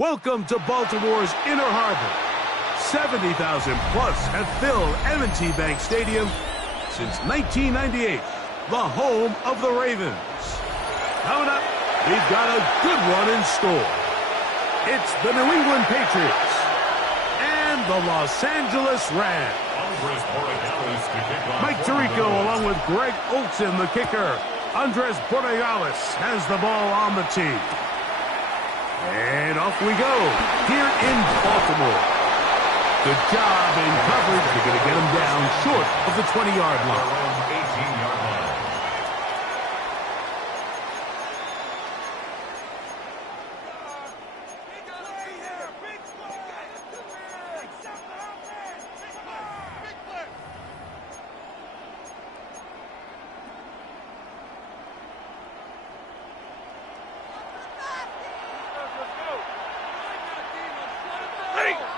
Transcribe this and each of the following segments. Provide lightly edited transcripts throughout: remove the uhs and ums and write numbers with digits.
Welcome to Baltimore's Inner Harbor. 70,000 plus have filled M&T Bank Stadium since 1998, the home of the Ravens. Coming up, we've got a good one in store. It's the New England Patriots and the Los Angeles Rams. Mike Tirico along with Greg Olsen, the kicker. Andres Borregales has the ball on the tee. And off we go here in Baltimore. Good job in coverage. They're going to get him down short of the 20-yard line. Around 18-yard line.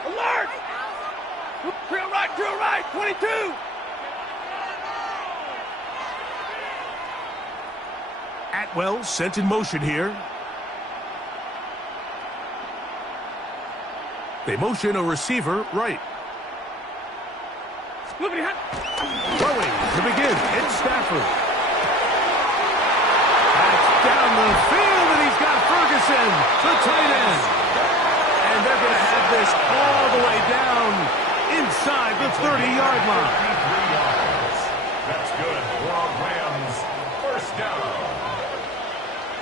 Alert! Drill right, 22! Atwell sent in motion here. They motion a receiver right. Throwing to begin, it's Stafford. That's down the field, and he's got Ferguson, the tight end. And they're going to have this all the way down inside the 30-yard line. That's good for Rams. First down.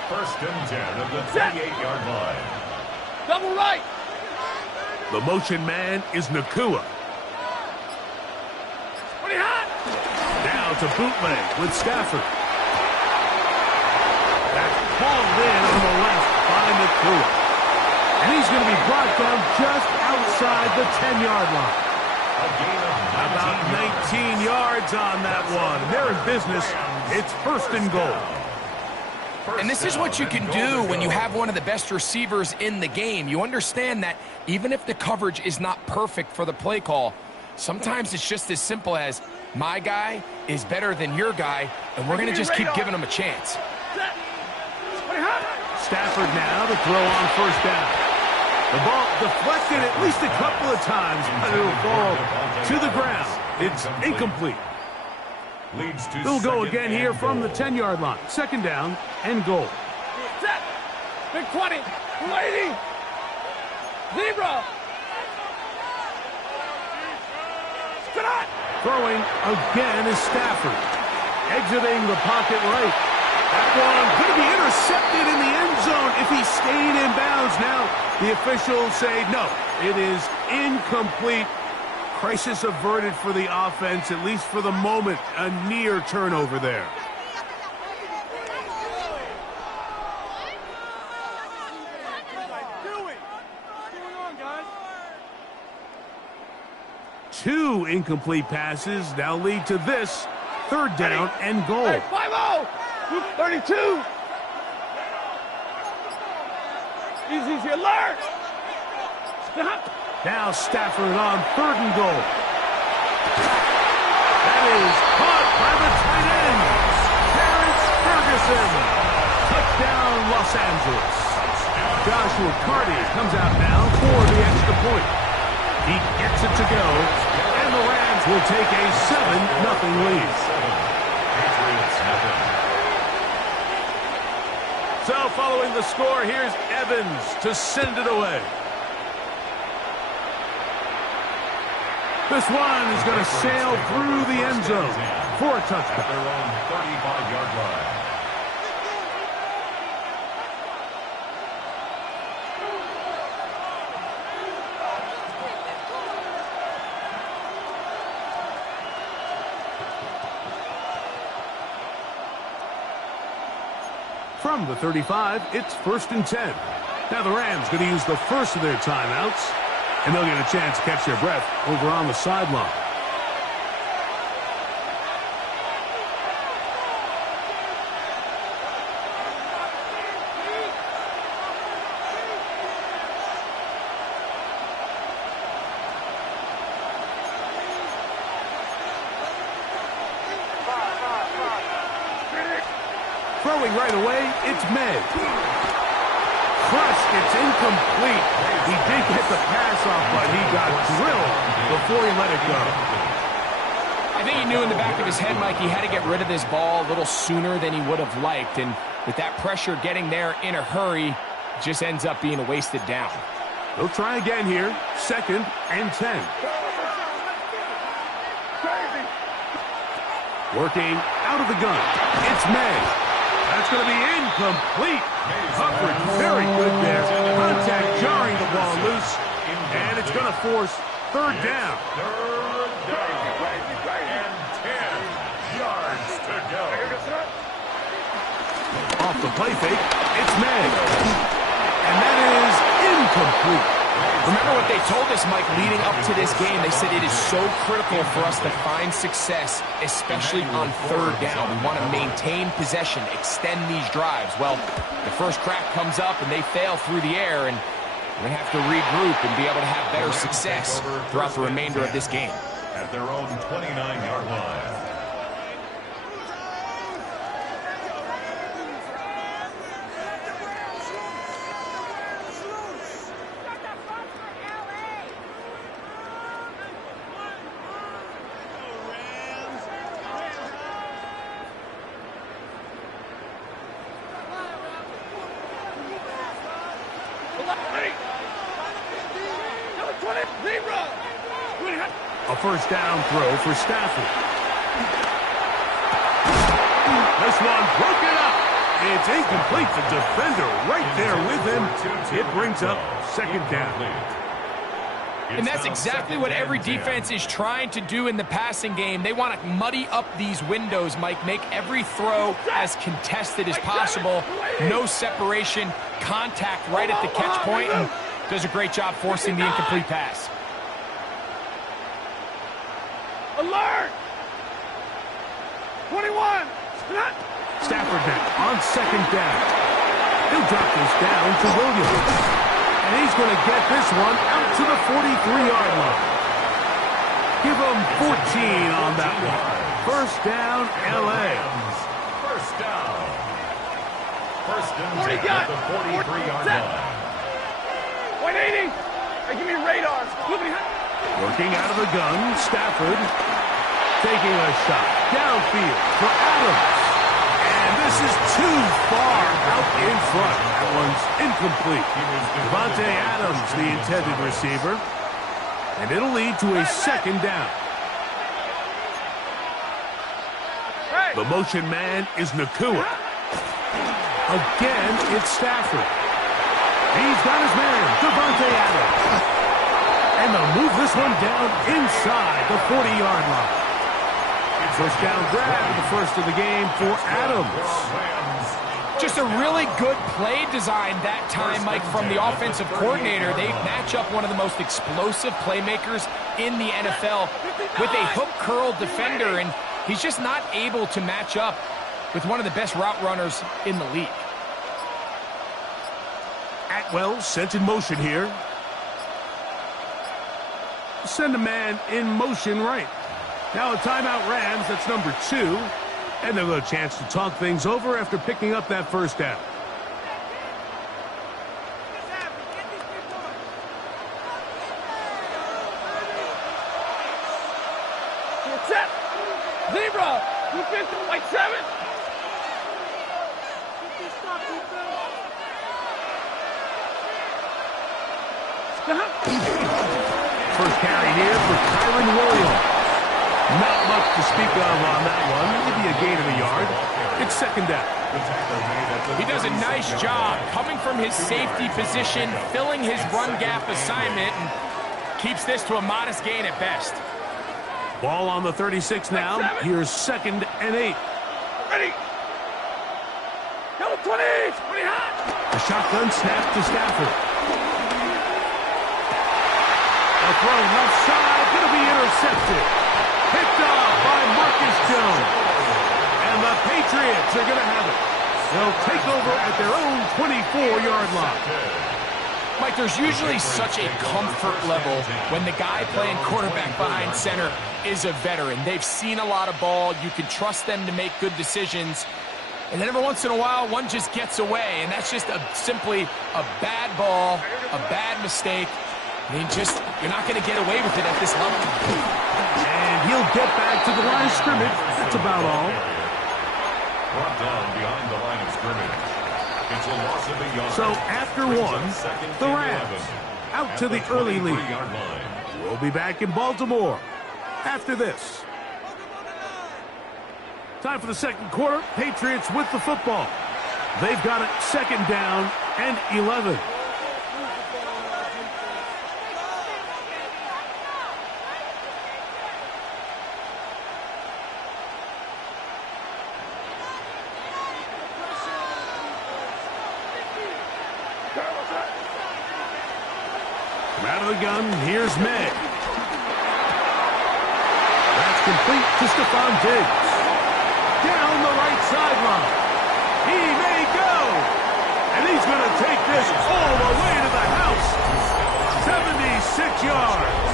First and 10 of the 38-yard line. Double right. The motion man is Nakua. Now to bootleg with Stafford. That's hauled in on the left by Nakua. And he's going to be brought down just outside the 10-yard line. About 19 yards on that one. They're in business. It's first and goal. And this is what you can do when you have one of the best receivers in the game. You understand that even if the coverage is not perfect for the play call, sometimes it's just as simple as my guy is better than your guy, and we're going to just keep giving him a chance. Stafford now to throw on first down. The ball deflected at least a couple of times, but it'll fall to the ground. It's incomplete. They'll go again here from the 10-yard line. Second down and goal. Set. Big 20. 280. Zebra. Throwing again is Stafford. Exiting the pocket right. That one going to be intercepted in the end zone if he stayed in bounds. Now the officials say no, it is incomplete. Crisis averted for the offense, at least for the moment. A near turnover there. Two incomplete passes now lead to this third down and goal. 5-0. 32. Easy, alert. Stop. Now Stafford on third and goal. That is caught by the tight end, Terrence Ferguson. Touchdown, Los Angeles. Joshua Carty comes out now for the extra point. He gets it to go, and the Rams will take a 7-0 lead. So following the score, here's Evans to send it away. This one is going to sail through the end zone for a touchdown. Their own 35-yard line. From the 35, it's first and 10. Now the Rams going to use the first of their timeouts, and they'll get a chance to catch their breath over on the sideline. Throwing right away, it's May. Crushed, it's incomplete. He did get the pass off, but he got drilled before he let it go. I think he knew in the back of his head, Mike, he had to get rid of this ball a little sooner than he would have liked. And with that pressure getting there in a hurry, it just ends up being a wasted down. They'll try again here. 2nd and 10. Working out of the gun. It's May. That's going to be incomplete. Coverage very good there. Contact jarring the ball loose. And it's going to force 3rd down. Third down. And 10 yards to go. Off the play fake, it's May. And that is incomplete. Remember what they told us, Mike, leading up to this game. They said it is so critical for us to find success, especially on 3rd down. We want to maintain possession, extend these drives. Well, the first crack comes up and they fail through the air, and we're going to have to regroup and be able to have better success throughout the remainder of this game. At their own 29-yard line. A 1st down throw for Stafford. This one broken up. It's incomplete. The defender right there with him. It brings up 2nd down. And that's exactly what every defense is trying to do in the passing game. They want to muddy up these windows, Mike, make every throw as contested as possible. No separation, contact right at the catch point, and does a great job forcing the incomplete pass. Alert! 21! Stafford now on 2nd down. He'll drop this down to Williams. And he's going to get this one out to the 43-yard line. Give him 14 on that one. 1st down, L.A. 1st down. 1st and 10 at the 43-yard line. 180! Hey, give me a radar. Working out of the gun, Stafford taking a shot downfield for Adams. And this is too far out in front. That one's incomplete. Devontae Adams, the intended receiver. And it'll lead to a 2nd down. The motion man is Nakua. Again, it's Stafford. He's got his man, Devontae Adams. And they'll move this one down inside the 40-yard line. 1st down grab, the 1st of the game for Adams. Just a really good play design that time, Mike, from the offensive coordinator. They match up one of the most explosive playmakers in the NFL with a hook curl defender, and he's just not able to match up with one of the best route runners in the league. Atwell sent in motion here. Send a man in motion right. Now a timeout Rams, that's number 2. And they'll have a chance to talk things over after picking up that 1st down. Set! Zebra! Like 7! First carry here for Kyron Williams. Not much to speak of on that one. Maybe a gain of a yard. It's 2nd down. He does a nice job coming from his safety position, filling his run gap assignment, and keeps this to a modest gain at best. Ball on the 36 now. Here's 2nd and 8. Ready! Go 20! 20 hot! A shotgun snap to Stafford. A throw left side, going to be intercepted. Picked off by Marcus Jones. And the Patriots are going to have it. They'll take over at their own 24-yard line. Mike, there's usually such a comfort level when the guy playing quarterback behind center is a veteran. They've seen a lot of ball. You can trust them to make good decisions. And then every once in a while, one just gets away, and that's just simply a bad ball, a bad mistake. I mean, you're not going to get away with it at this level. And he'll get back to the line of scrimmage. That's about all. Brought down behind the line of scrimmage. It's a loss of a yard. So after one, the Rams out to the early lead. We'll be back in Baltimore after this. Time for the second quarter. Patriots with the football. They've got it 2nd down and 11. From out of the gun, here's Meg. That's complete to Stephon Diggs. Down the right sideline. He may go. And he's going to take this all the way to the house. 76 yards.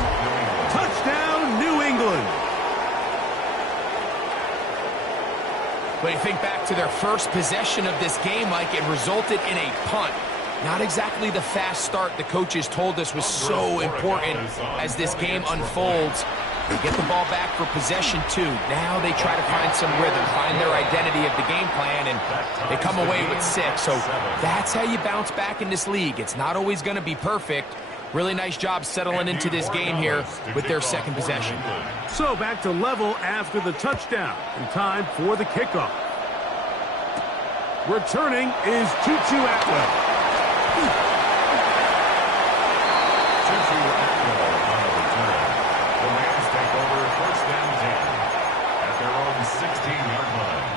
Touchdown, New England. But you think back to their first possession of this game, Mike, it resulted in a punt. Not exactly the fast start the coaches told us was so important as this game unfolds. They get the ball back for possession 2. Now they try to find some rhythm, find their identity of the game plan, and they come away with 6. So that's how you bounce back in this league. It's not always going to be perfect. Really nice job settling into this game here with their second possession. So back to level after the touchdown. And time for the kickoff. Returning is Tutu Atwell. The Rams take over 1st and 10 at their own 16-yard line.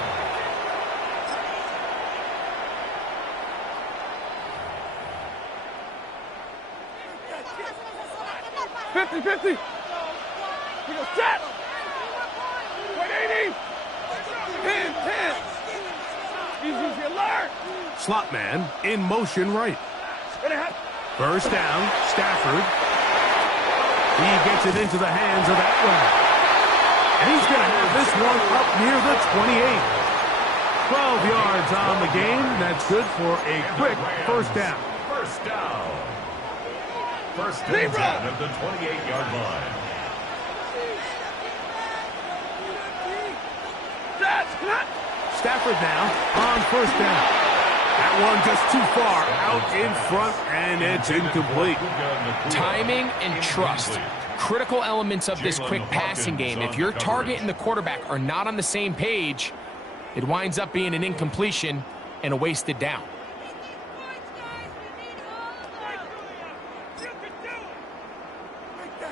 $50. We go set. 180. 10. Easy alert. Slot man in motion right. First down, Stafford. He gets it into the hands of Atwell. And he's going to have this one up near the 28. 12 yards on the game. That's good for a quick first down. First down. 1st and 10 at the 28-yard line. Stafford now on first down. That one just too far out in front, and it's incomplete. Timing and trust. Critical elements of this quick passing game. If your target and the quarterback are not on the same page, it winds up being an incompletion and a wasted down.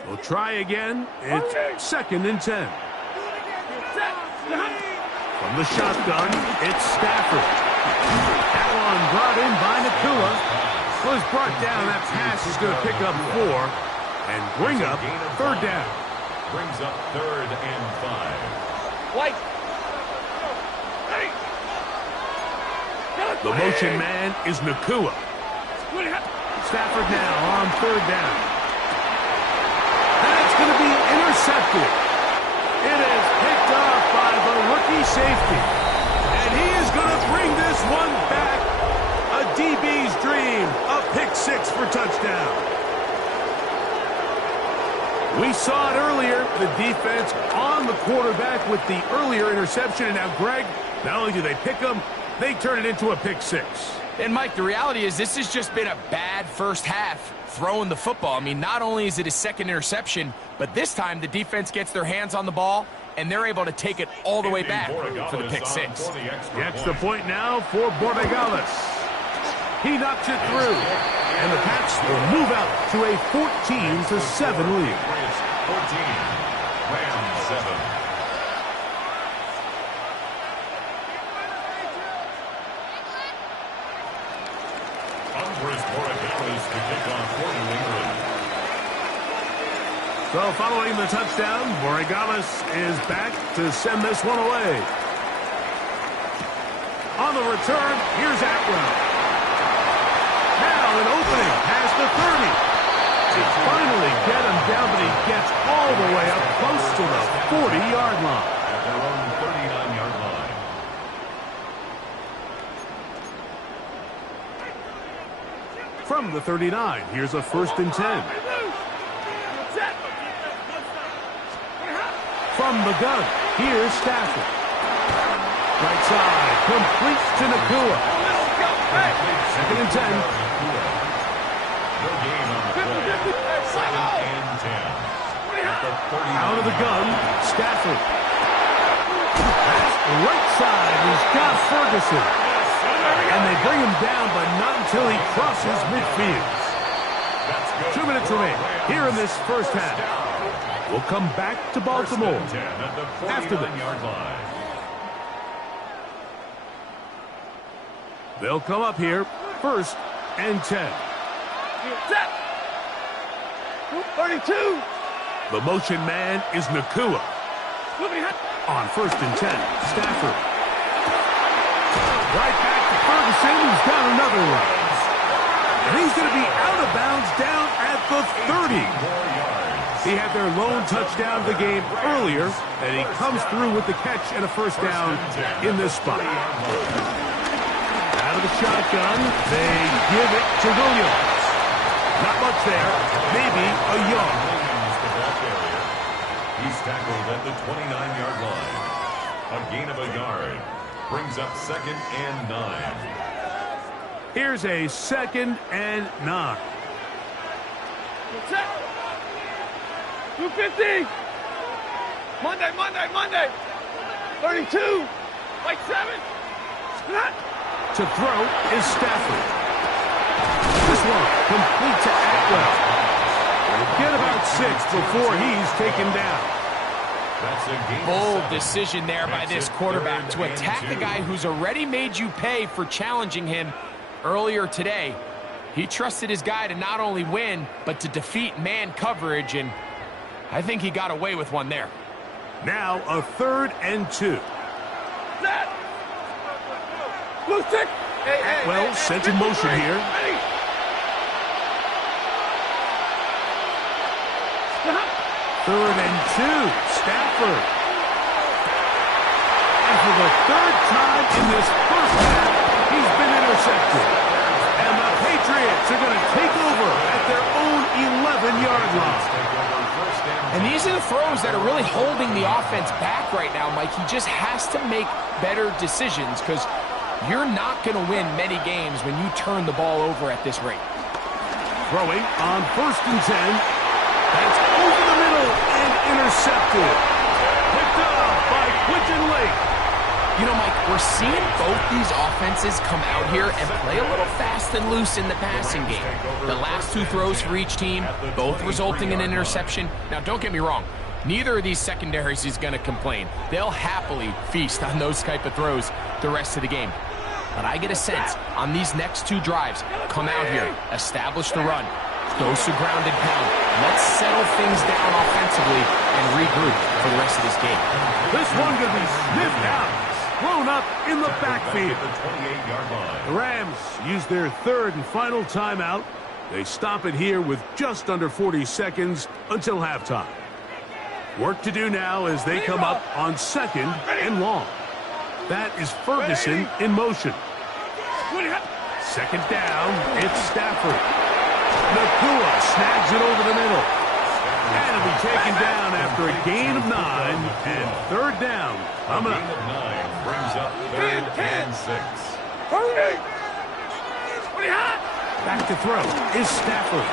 We'll try again. It's 2nd and 10. From the shotgun, it's Stafford. That one brought in by Nakua. Was brought down. That pass is going to pick up 4 and bring up 3rd down. Brings up 3rd and 5. White. The motion man is Nakua. Stafford now on 3rd down. That's going to be intercepted. It is picked off by the rookie safety. And he is going to bring this one back. A DB's dream. A pick 6 for touchdown. We saw it earlier. The defense on the quarterback with the earlier interception. And now, Greg, not only do they pick him, they turn it into a pick 6. And, Mike, the reality is this has just been a bad first half throwing the football. I mean, not only is it a second interception, but this time the defense gets their hands on the ball, and they're able to take it all the way back for the pick 6. The extra point now for Borregales. He knocks it through, and the Pats will move out to a 14-7 lead. 14, Rams 7. To kick off for New England. So following the touchdown, Borregales is back to send this one away. On the return, here's Atwell. Now an opening past the 30. They finally get him down, but he gets all the way up close to the 40-yard line. At their own 39-yard line. From the 39, here's a 1st and 10. From the gun, here's Stafford. Right side, completes to Nakua. 2nd and 10. No gain on the play. 2nd and 10. At the 39. Out of the gun, Stafford. Right side, he's got Ferguson. And they bring him down, but not until he crosses midfield. 2 minutes remain here in this first half. We'll come back to Baltimore after this. They'll come up here, 1st and 10. 32. The motion man is Nakua. On 1st and 10, Stafford. Right back to Ferguson, who's got another one. And he's going to be out of bounds down at the 30. He had their lone touchdown of the game earlier, and he comes through with the catch and a 1st down in this spot. Out of the shotgun, they give it to Williams. Not much there, maybe a yard. He's tackled at the 29-yard line. A gain of a yard. Brings up 2nd and 9. Here's a 2nd and 9. 250. Monday. 32. Like 7. To throw is Stafford. This one complete to Atwell. Get about 6 before he's taken down. Bold decision there by this quarterback to attack the guy who's already made you pay for challenging him earlier today. He trusted his guy to not only win, but to defeat man coverage, and I think he got away with one there. Now a 3rd and 2. Atwell sent in motion here. Third and 2, Stafford. And for the 3rd time in this first half, he's been intercepted. And the Patriots are going to take over at their own 11-yard line. And these are the throws that are really holding the offense back right now, Mike. He just has to make better decisions because you're not going to win many games when you turn the ball over at this rate. Throwing on 1st and 10. That's over the middle and intercepted. Picked up by Quinton Lake. You know, Mike, we're seeing both these offenses come out here and play a little fast and loose in the passing game. The last 2 throws for each team, both resulting in an interception. Now, don't get me wrong. Neither of these secondaries is going to complain. They'll happily feast on those type of throws the rest of the game. But I get a sense on these next 2 drives, come out here, establish the run, go to ground and pound. Let's settle things down offensively and regroup for the rest of this game. This one going to be sniffed out, thrown up in the backfield. The Rams use their 3rd and final timeout. They stop it here with just under 40 seconds until halftime. Work to do now as they come up on 2nd and long. That is Ferguson in motion. 2nd down, it's Stafford. Nakua snags it over the middle. And it'll be taken down after a gain of 9 and 3rd down. Coming up. A gain of 9 brings up 3rd and 6. Back to throw is Stafford.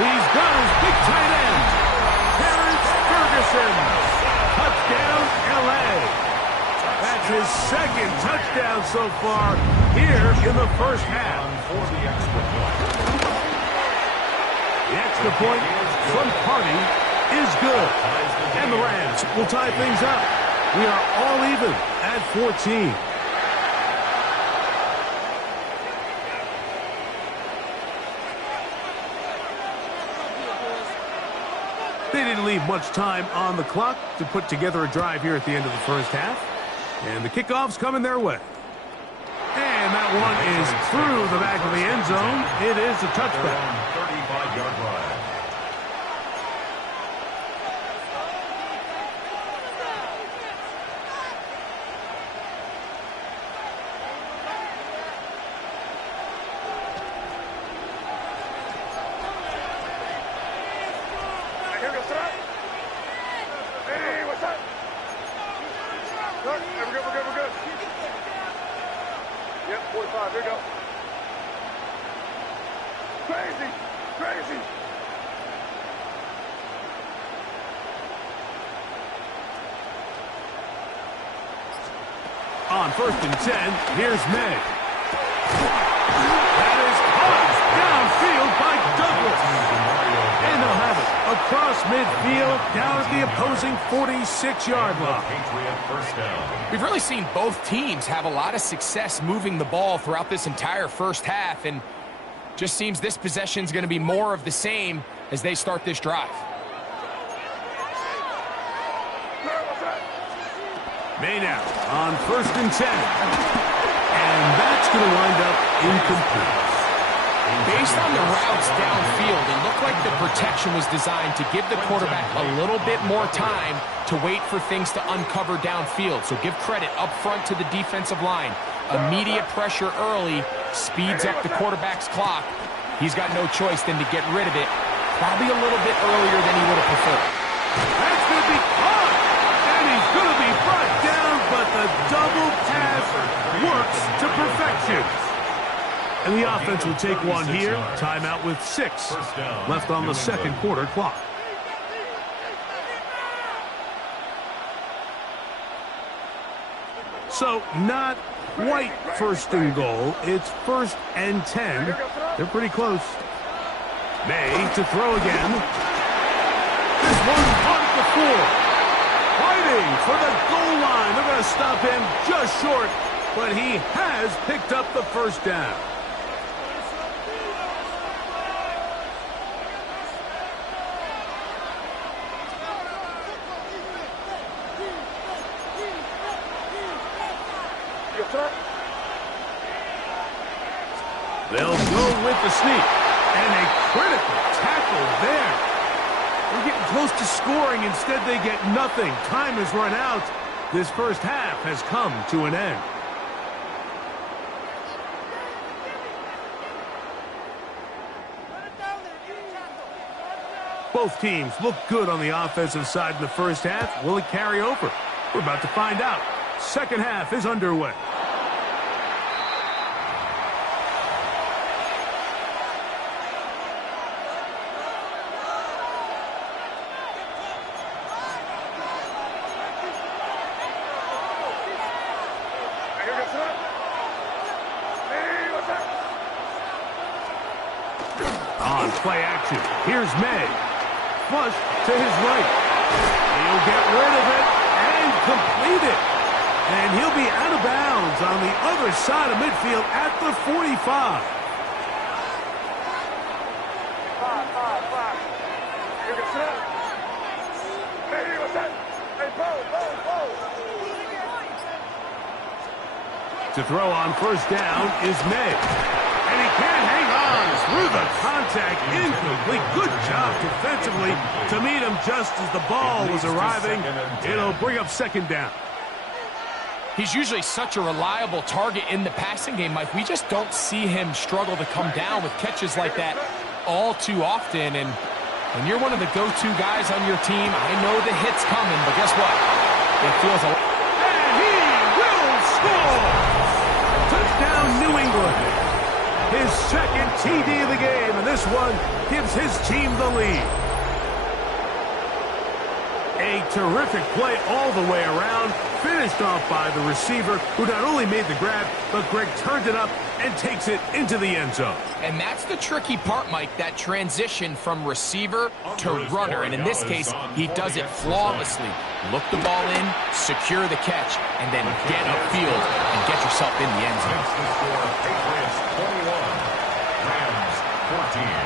He's got his big tight end. Terrence Ferguson. Touchdown, L.A. That's his 2nd touchdown so far here in the first half. For the extra point. The extra point from Party is good. And the Rams will tie things up. We are all even at 14. They didn't leave much time on the clock to put together a drive here at the end of the first half. And the kickoff's coming their way. And that one is through the back of the end zone. It is a touchback. 35-yard run. Here we go, stop. Hey, what's up? Look, we're good, we're good, we're good. Yep, 45, here we go. Crazy, crazy. On 1st and 10, here's May. That is caught downfield by Douglas. And they'll have it across midfield down at the opposing 46-yard line. We've really seen both teams have a lot of success moving the ball throughout this entire first half, and just seems this possession is going to be more of the same as they start this drive. May now on 1st and 10. And that's going to wind up incomplete. Based on the routes downfield, it looked like the protection was designed to give the quarterback a little bit more time to wait for things to uncover downfield. So give credit up front to the defensive line. Immediate pressure early speeds up the quarterback's clock. He's got no choice than to get rid of it, probably a little bit earlier than he would have preferred. That's going to be caught, and he's going to be brought down, but the double pass works to perfection. And the offense will take one here. Timeout with 6 left on the second quarter clock. So not quite 1st and goal. It's 1st and 10. They're pretty close. May to throw again. This one caught at the 4. Fighting for the goal line. They're going to stop him just short, but he has picked up the 1st down. They'll go with the sneak. And a critical tackle there. They're getting close to scoring. Instead, they get nothing. Time has run out. This first half has come to an end. Both teams look good on the offensive side in the first half. Will it carry over? We're about to find out. Second half is underway. On play action, here's May. Flush to his right. He'll get rid of it and complete it. And he'll be out of bounds on the other side of midfield at the 45. To throw on 1st down is May. And he can't hang on through the contact. Incomplete. Good job defensively to meet him just as the ball was arriving. It'll bring up 2nd down. He's usually such a reliable target in the passing game, Mike. We just don't see him struggle to come down with catches like that all too often. And when you're one of the go-to guys on your team, I know the hit's coming, but guess what? It feels a lot. And he will score! Touchdown, New England. His 2nd TD of the game, and this one gives his team the lead. A terrific play all the way around, finished off by the receiver, who not only made the grab, but Greg turned it up and takes it into the end zone. And that's the tricky part, Mike, that transition from receiver to runner. And in this case, he does it flawlessly. Look the ball in, secure the catch, and then get upfield and get yourself in the end zone. Patriots 21, Rams 14.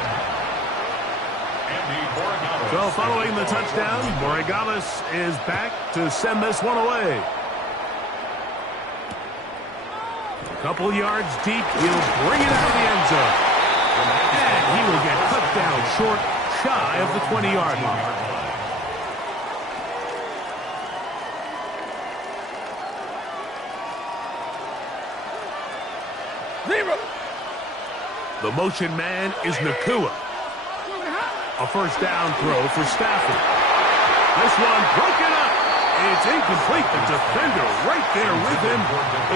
So following the touchdown, Borregales is back to send this one away. A couple yards deep, he'll bring it out of the end zone. And he will get cut down short, shy of the 20-yard line. The motion man is Nakua. A first down throw for Stafford. This one broken up. It's incomplete. The defender right there with him.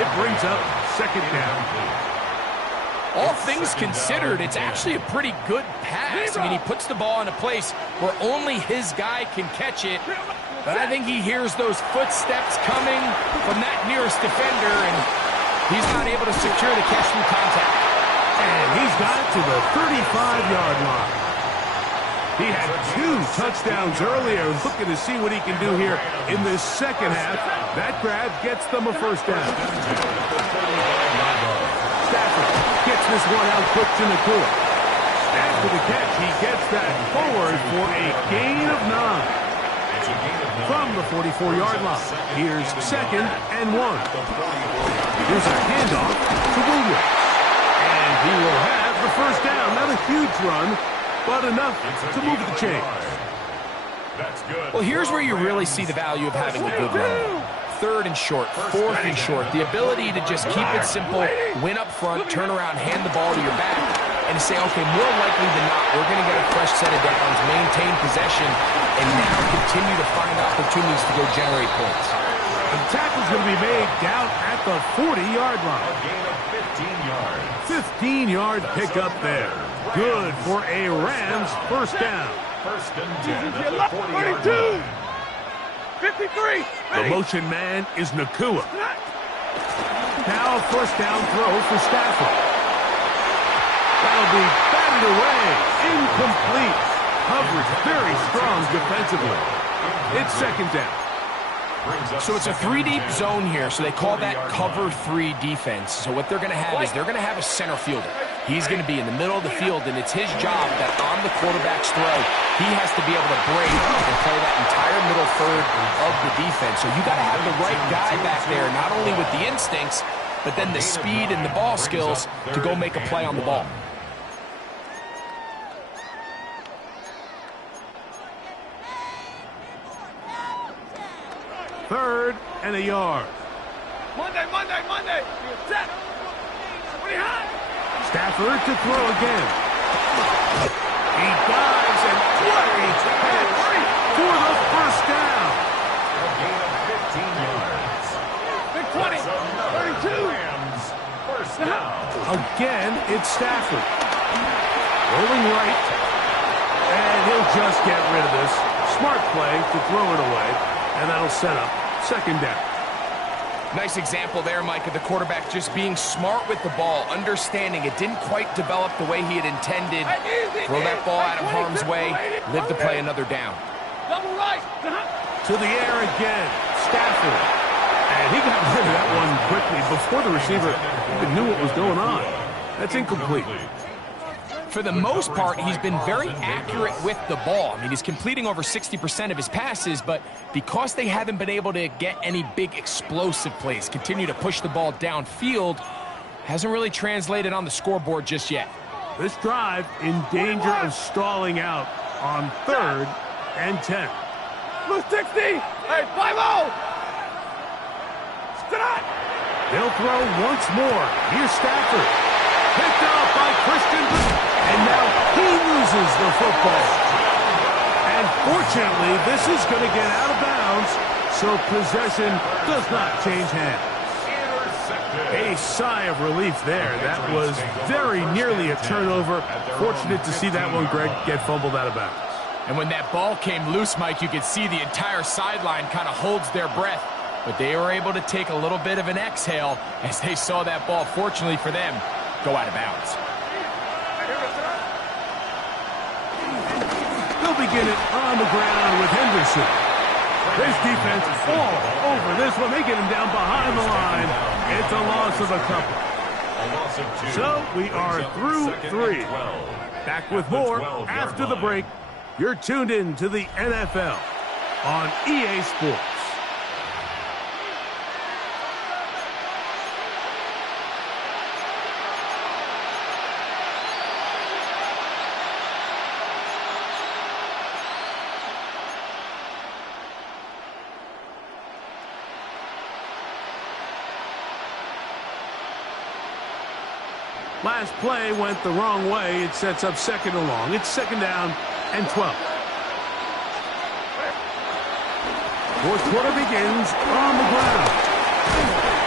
It brings up second down. All things considered, it's actually a pretty good pass. I mean, he puts the ball in a place where only his guy can catch it. But I think he hears those footsteps coming from that nearest defender, and he's not able to secure the catch through contact. And he's got it to the 35-yard line. He had 2 touchdowns earlier. Looking to see what he can do here in this second half. That grab gets them a first down. Stafford gets this one out quick to Nakua. After the catch, he gets that forward for a gain of 9. From the 44-yard line, here's second and 1. Here's a handoff to Williams. And he will have the first down. Not a huge run, but enough to move the chains. Well, here's where you really see the value of having a good run. 3rd and short, 4th and short. The ability to just keep it simple, win up front, turn around, hand the ball to your back, and say, okay, more likely than not, we're going to get a fresh set of downs, maintain possession, and now continue to find opportunities to go generate points. The tackle's going to be made down at the 40-yard line. A gain of 15 yards. 15-yard pickup there. Good for a Rams first down. First and 10 at the 40-yard line. 53. The motion man is Nakua. Now a first down throw for Stafford. That'll be batted away. Incomplete. Coverage very strong defensively. It's second down. So it's a 3-deep zone here, so they call that cover 3 defense. So what they're going to have is they're going to have a center fielder. He's going to be in the middle of the field, and it's his job that on the quarterback's throw, he has to be able to break and play that entire middle third of the defense. So you got to have the right guy back there, not only with the instincts, but then the speed and the ball skills to go make a play on the ball. Third and a yard. Monday. Set. Stafford to throw again. He dives and what a catch for the first down. A gain of 15 yards. Big 20. 32. Rams first down. Again, it's Stafford. Rolling right. And he'll just get rid of this. Smart play to throw it away. And that'll set up second down. Nice example there, Mike, of the quarterback just being smart with the ball, understanding it didn't quite develop the way he had intended. Throw that ball out of harm's way, live to play another down. Double right. To the air again, Stafford. And he got rid of that one quickly before the receiver even knew what was going on. That's incomplete. For the most part, he's been very accurate with the ball. I mean, he's completing over 60% of his passes, but because they haven't been able to get any big explosive plays, continue to push the ball downfield, hasn't really translated on the scoreboard just yet. This drive in danger of stalling out on 3rd and 10. Blue 60. Hey, 5-0. Stop. They'll throw once more. Here's Stafford. Picked up by Christian. And now he loses the football. And fortunately, this is going to get out of bounds, so possession does not change hands. A sigh of relief there. That was very nearly a turnover. Fortunate to see that one, Greg, get fumbled out of bounds. And when that ball came loose, Mike, you could see the entire sideline kind of holds their breath. But they were able to take a little bit of an exhale as they saw that ball, fortunately for them, go out of bounds. They'll begin it on the ground with Henderson. This defense is all over this one. They get him down behind the line. It's a loss of a couple. So we are through 3. Back with more after the break. You're tuned in to the NFL on EA Sports. Last play went the wrong way. It sets up second and long. It's second down and 12. Fourth quarter begins on the ground.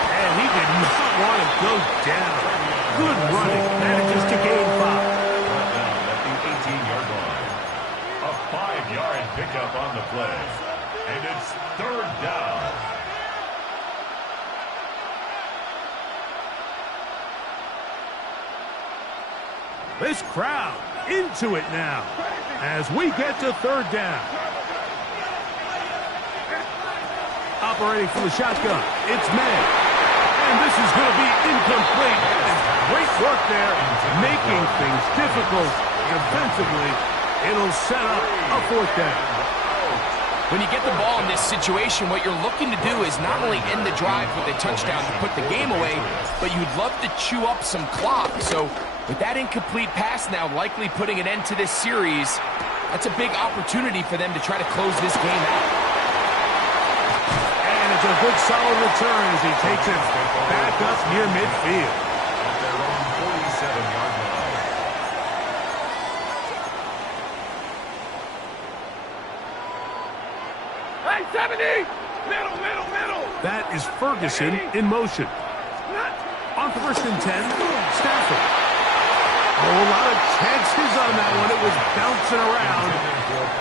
And he did not want to go down. Good running. Manages to gain 5. Brought down at the 18-yard line. A 5-yard pickup on the play. And it's third down. This crowd into it now as we get to third down. Operating from the shotgun, it's May. And this is going to be incomplete. Great work there, making things difficult defensively. It'll set up a fourth down. When you get the ball in this situation, what you're looking to do is not only end the drive with a touchdown to put the game away, but you'd love to chew up some clock. So with that incomplete pass now likely putting an end to this series, that's a big opportunity for them to try to close this game out. And it's a good solid return as he takes it back up near midfield. At their own 47-yard line. Hey, 70! Middle! That is Ferguson in motion. On first and 10, Stafford. Oh, a lot of chances on that one. It was bouncing around,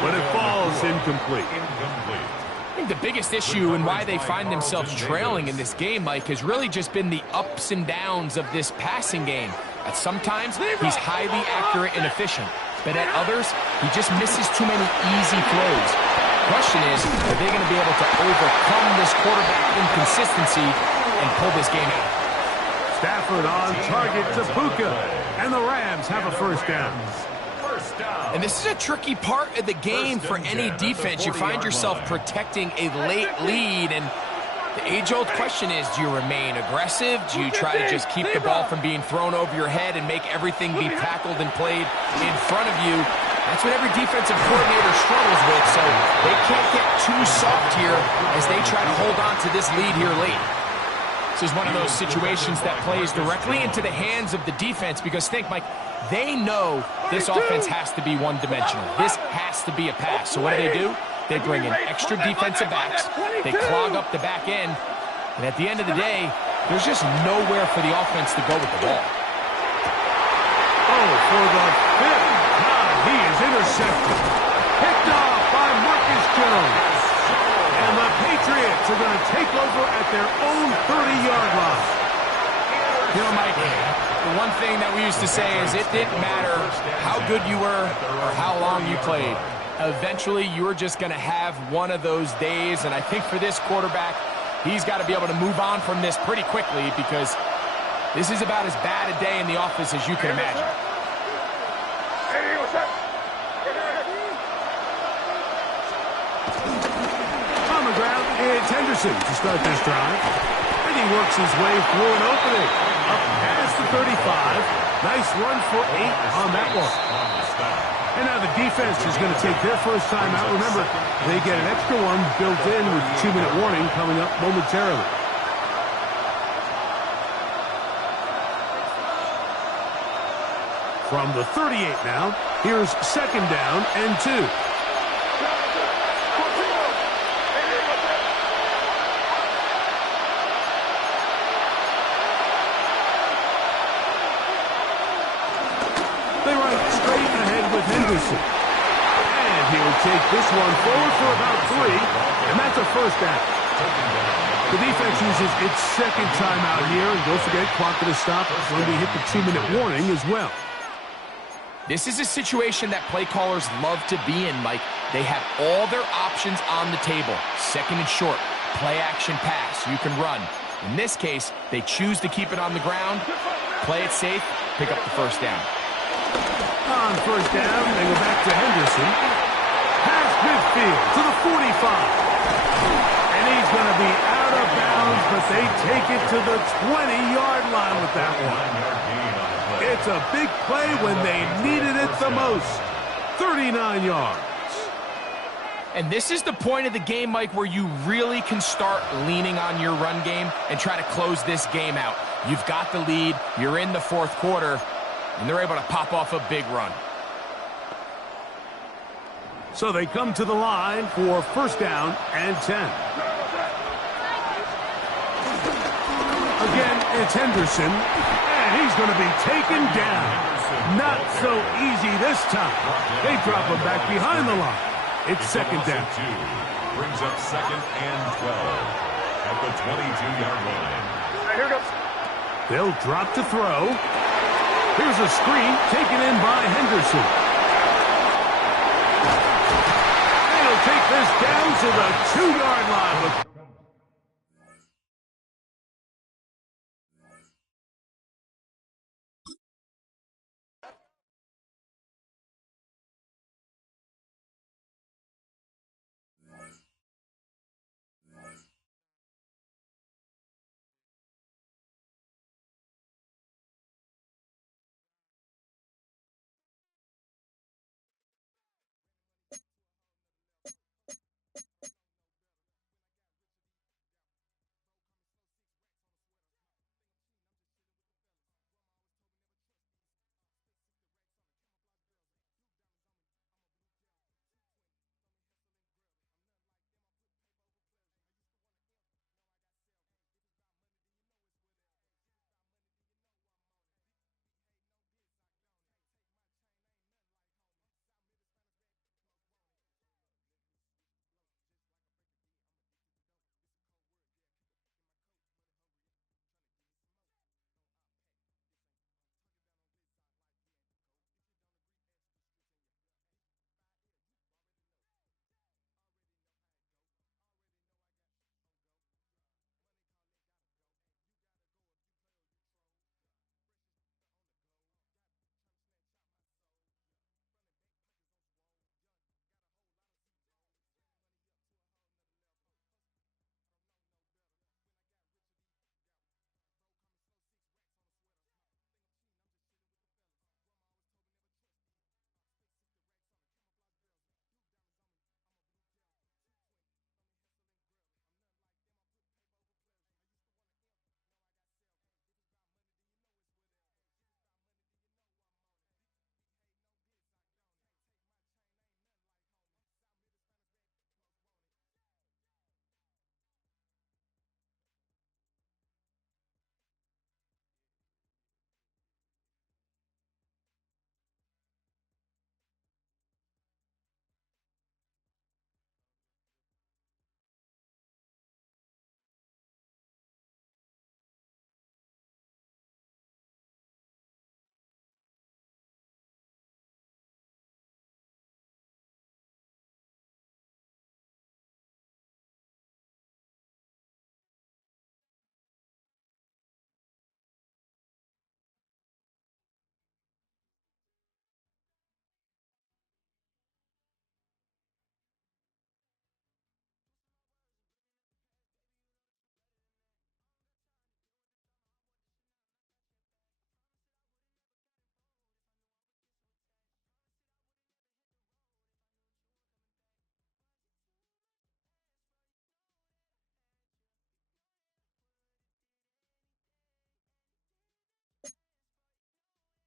but it falls incomplete. I think the biggest issue and why they find themselves trailing in this game, Mike, has really just been the ups and downs of this passing game. At sometimes, he's highly accurate and efficient, but at others, he just misses too many easy throws. The question is, are they going to be able to overcome this quarterback inconsistency and pull this game out? Stafford on target to Puka, and the Rams have a first down. And this is a tricky part of the game for any defense. You find yourself protecting a late lead, and the age-old question is, do you remain aggressive? Do you try to just keep the ball from being thrown over your head and make everything be tackled and played in front of you? That's what every defensive coordinator struggles with, so they can't get too soft here as they try to hold on to this lead here late. This is one of those situations that plays directly into the hands of the defense because think, Mike, they know this offense has to be one-dimensional. This has to be a pass. So what do? They bring in extra defensive backs. They clog up the back end. And at the end of the day, there's just nowhere for the offense to go with the ball. Oh, for the fifth time, he is intercepted. Picked off by Marcus Jones. And the Patriots are going to take over at their own 30-yard line. You know, Mike, the one thing that we used to say is it didn't matter how good you were or how long you played. Eventually, you were just going to have one of those days, and I think for this quarterback, he's got to be able to move on from this pretty quickly because this is about as bad a day in the office as you can imagine. Hey, what's up? On the ground, it's Henderson to start this drive. And he works his way through an opening. Up past the 35. Nice run for 8 on that one. And now the defense is going to take their first time out. Remember, they get an extra one built in with 2-minute warning coming up momentarily. From the 38 now, here's second down and 2. They run straight ahead with Henderson. And he'll take this one forward for about 3, and that's a first down. The defense uses its second timeout here, and don't forget, clock to stop when we hit the 2-minute warning as well. This is a situation that play callers love to be in, Mike. They have all their options on the table. Second and short, play action pass, you can run. In this case, they choose to keep it on the ground, play it safe, pick up the first down. On first down, they go back to Henderson. Past midfield to the 45. And he's going to be out of bounds, but they take it to the 20-yard line with that one. It's a big play when they needed it the most. 39 yards. And this is the point of the game, Mike, where you really can start leaning on your run game and try to close this game out. You've got the lead, you're in the fourth quarter, and they're able to pop off a big run. So they come to the line for first down and 10. Again, it's Henderson, and he's going to be taken down. Not so easy this time. They drop him back behind the line. It's second down. Brings up second and 12 at the 22-yard line. Here goes. They'll drop to throw. Here's a screen taken in by Henderson. They'll take this down to the 2-yard line.